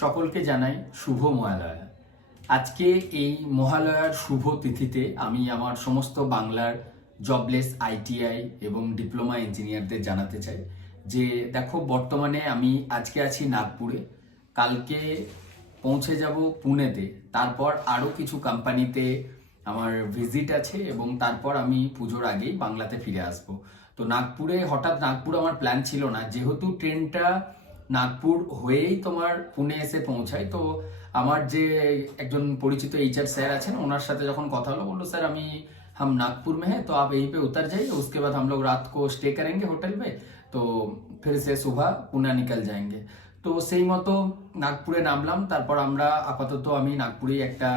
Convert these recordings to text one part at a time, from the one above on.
সকলকে জানাই শুভ মহালয়া। আজকে এই মহালয়ার শুভ তিথিতে আমি আমার সমস্ত বাংলার জবলেস আইটিআই এবং ডিপ্লোমা ইঞ্জিনিয়ারদের জানাতে চাই। যে দেখো, বর্তমানে আমি আজকে আছি নাগপুরে। কালকে পৌঁছে যাব পুনেতে। তারপর আরও কিছু কোম্পানিতে আমার ভিজিট আছে এবং তারপর আমি পুজোর আগেই বাংলাতে ফিরে আসব। তো নাগপুরে, হঠাৎ নাগপুর আমার প্ল্যান ছিল না। যেহেতু ট্রেনটা নাগপুর হয়েই তোমার পুনে এসে পৌঁছাই। তো আমার যে একজন পরিচিত এইচআর স্যার আছেন, ওনার সাথে যখন কথা হলো, বলল, স্যার, আমি, হাম নাগপুর মে হ্যাঁ তো আপ এই পে उतर যাই, উসকে বাদ हम लोग रात को स्टे करेंगे होटल में तो फिर से सुबह पुणे निकल তো সেই মতো নাগপুরে নামলাম, তারপর আমরা আপাতত আমি নাগপুরে একটা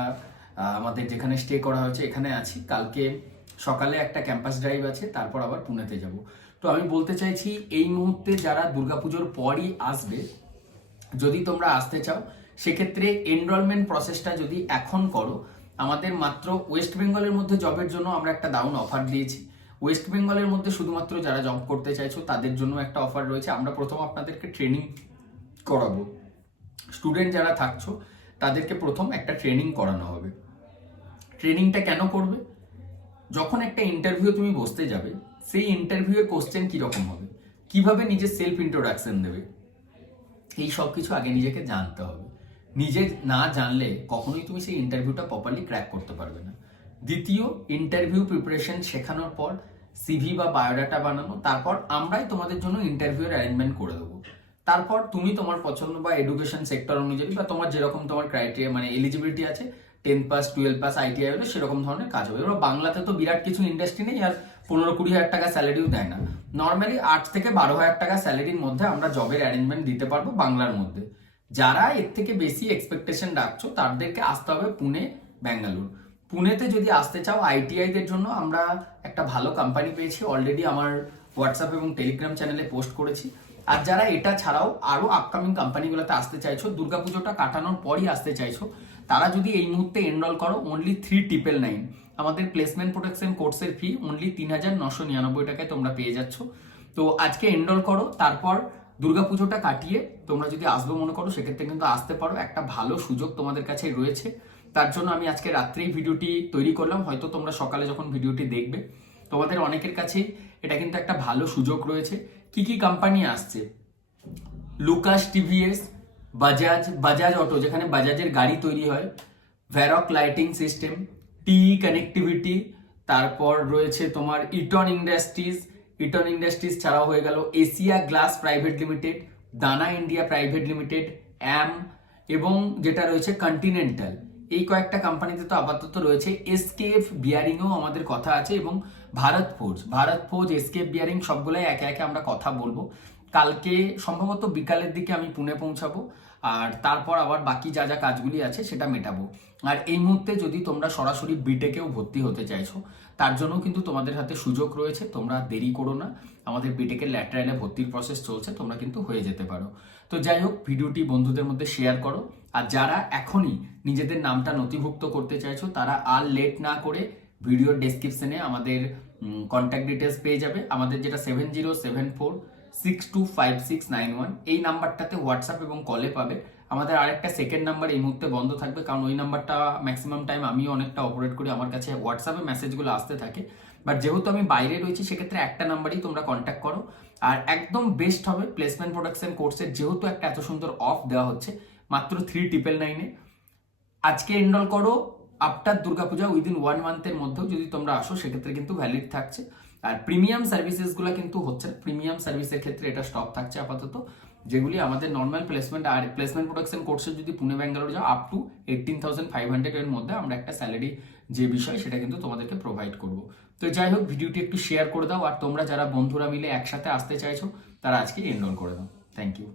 আমাদের যেখানে স্টে করা হয়েছে, এখানে আছি। কালকে সকালে একটা ক্যাম্পাস ড্রাইভ আছে, তারপর আবার পুনেতে যাব। তো আমি বলতে চাইছি, এই মুহূর্তে যারা দুর্গাপুজোর পরই আসবে, যদি তোমরা আসতে চাও, সেক্ষেত্রে এনরোলমেন্ট প্রসেসটা যদি এখন করো, আমাদের মাত্র ওয়েস্ট বেঙ্গলের মধ্যে জবের জন্য আমরা একটা দাউন অফার দিয়েছি। ওয়েস্ট বেঙ্গলের মধ্যে শুধুমাত্র যারা জব করতে চাইছো, তাদের জন্য একটা অফার রয়েছে। আমরা প্রথম আপনাদেরকে ট্রেনিং করাবো। স্টুডেন্ট যারা থাকছো, তাদেরকে প্রথম একটা ট্রেনিং করানো হবে। ট্রেনিংটা কেন করবে? যখন একটা ইন্টারভিউ তুমি বসতে যাবে সেই ইন্টারভিউয়ে কোশ্চেন কীরকম হবে? কীভাবে নিজের সেলফ ইন্ট্রোডাকশন দেবে? এই সব কিছু আগে নিজেকে জানতে হবে। নিজে না জানলে কখনোই তুমি সেই ইন্টারভিউটা প্রপারলি ক্র্যাক করতে পারবে না। দ্বিতীয় ইন্টারভিউ প্রিপারেশন শেখানোর পর সিভি বা বায়োডাটা বানানো, তারপর আমরাই তোমাদের জন্য ইন্টারভিউর অ্যারেঞ্জমেন্ট করে দেবো। তারপর তুমি তোমার পছন্দ বা এডুকেশন সেক্টর অনুযায়ী বা তোমার যেরকম তোমার ক্রাইটেরিয়া মানে এলিজিবিলিটি আছে tenth pass twelve pass ITI হলে সেরকম ধরনের কাজ হবে। এবার বাংলাতে তো বিরাট কিছু ইন্ডাস্ট্রি নেই, আর পনেরো কুড়ি হাজার টাকা স্যালারিও দেয় না। নর্মালি আট থেকে বারো হাজার টাকা স্যালারির মধ্যে আমরা জবের অ্যারেঞ্জমেন্ট দিতে পারব বাংলার মধ্যে। যারা এর থেকে বেশি এক্সপেকটেশন রাখছো, তাদেরকে আসতে হবে পুনে, ব্যাঙ্গালোর। পুনেতে যদি আসতে চাও আইটিআই দের জন্য আমরা একটা ভালো কোম্পানি পেয়েছি। অলরেডি আমার হোয়াটসঅ্যাপ এবং টেলিগ্রাম চ্যানেলে পোস্ট করেছি। আর যারা এটা ছাড়াও আরও আপকামিং কোম্পানিগুলোতে আসতে চাইছো, দুর্গাপুজোটা কাটানোর পরই আসতে চাইছো, তারা যদি এই মুহূর্তে এনরোল করো অনলি থ্রি ট্রিপল নাইন আমাদের প্লেসমেন্ট প্রোটেকশন কোর্সের ফি অনলি তিন হাজার নশো নিরানব্বই টাকায় তোমরা পেয়ে যাচ্ছ। তো আজকে এনরোল করো, তারপর দুর্গাপুজোটা কাটিয়ে তোমরা যদি আসবে মনে করো, সেক্ষেত্রে কিন্তু আসতে পারো। একটা ভালো সুযোগ তোমাদের কাছে রয়েছে। তার জন্য আমি আজকে রাত্রেই ভিডিওটি তৈরি করলাম। হয়তো তোমরা সকালে যখন ভিডিওটি দেখবে, তোমাদের অনেকের কাছেই এটা কিন্তু একটা ভালো সুযোগ রয়েছে। কি কি কোম্পানি আসছে? লুকাস টিভিএস বাজাজ বাজাজ অটো যেখানে বাজাজের গাড়ি তৈরি হয় Varroc lighting system TE connectivity তারপর রয়েছে তোমার ইটন ইন্ডাস্ট্রিজ ইটন ইন্ডাস্ট্রিজ ছাড়াও হয়ে গেল Asia glass private limited Dana India private limited অ্যাম এবং যেটা রয়েছে কন্টিনেন্টাল এই কয়েকটা কোম্পানিতে তো আপাতত রয়েছে এসকেএফ বিয়ারিংও আমাদের কথা আছে এবং ভারত ফোর্জ ভারত ফোর্জ এসকেএফ বিয়ারিং সবগুলাই একে একে আমরা কথা বলব। কালকে সম্ভবত বিকালের দিকে আমি পুনে পৌঁছাবো, আর তারপর আবার বাকি যা যা কাজগুলি আছে সেটা মেটাবো। আর এই মুহূর্তে যদি তোমরা সরাসরি বিটেকেও ভর্তি হতে চাইছো, তার জন্য কিন্তু তোমাদের হাতে সুযোগ রয়েছে, তোমরা দেরি করো না। আমাদের বিটেকের ল্যাটারালে ভর্তির প্রসেস চলছে, তোমরা কিন্তু হয়ে যেতে পারো। তো যাই হোক, ভিডিওটি বন্ধুদের মধ্যে শেয়ার করো। আর যারা এখনই নিজেদের নামটা নথিভুক্ত করতে চাইছো, তারা আর লেট না করে ভিডিওর ডেসক্রিপশনে আমাদের কন্ট্যাক্ট ডিটেলস পেয়ে যাবে। আমাদের যেটা seven zero seven four six two five six nine one এই নাম্বারটাতে হোয়াটসঅ্যাপ এবং কলে পাবে। আমাদের আরেকটা সেকেন্ড নাম্বার এই মুহূর্তে বন্ধ থাকবে, কারণ ওই নাম্বারটা ম্যাক্সিমাম টাইম আমিও অনেকটা অপারেট করি, আমার কাছে হোয়াটসঅ্যাপে মেসেজগুলো আসতে থাকে। বাট যেহেতু আমি বাইরে রয়েছি, সেক্ষেত্রে একটা নাম্বারই তোমরা কন্ট্যাক্ট করো। আর একদম বেস্ট হবে প্লেসমেন্ট প্রোডাকশন কোর্সের যেহেতু একটা এত সুন্দর অফ দেওয়া হচ্ছে, মাত্র থ্রি ট্রিপল নাইনে আজকে এনরোল করো আফটার দুর্গাপূজা উইদিন ওয়ান মান্থের মধ্যেও যদি তোমরা আসো, সেক্ষেত্রে কিন্তু ভ্যালিড থাকছে। আর প্রিমিয়াম সার্ভিসেসগুলো কিন্তু হচ্ছে প্রিমিয়াম সার্ভিসের ক্ষেত্রে এটা স্টক থাকছে আপাতত, যেগুলি আমাদের নর্মাল প্লেসমেন্ট আর প্লেসমেন্ট প্রোডাকশন কোর্সে যদি পুনে, ব্যাঙ্গালোর যাও up to eighteen thousand five hundred এর মধ্যে আমরা একটা স্যালারি যে বিষয় সেটা কিন্তু তোমাদেরকে প্রোভাইড করব। তো যাই হোক, ভিডিওটি একটু শেয়ার করে দাও, আর তোমরা যারা বন্ধুরা মিলে একসাথে আসতে চাইছো, তারা আজকে এনরোল করে দাও। Thank you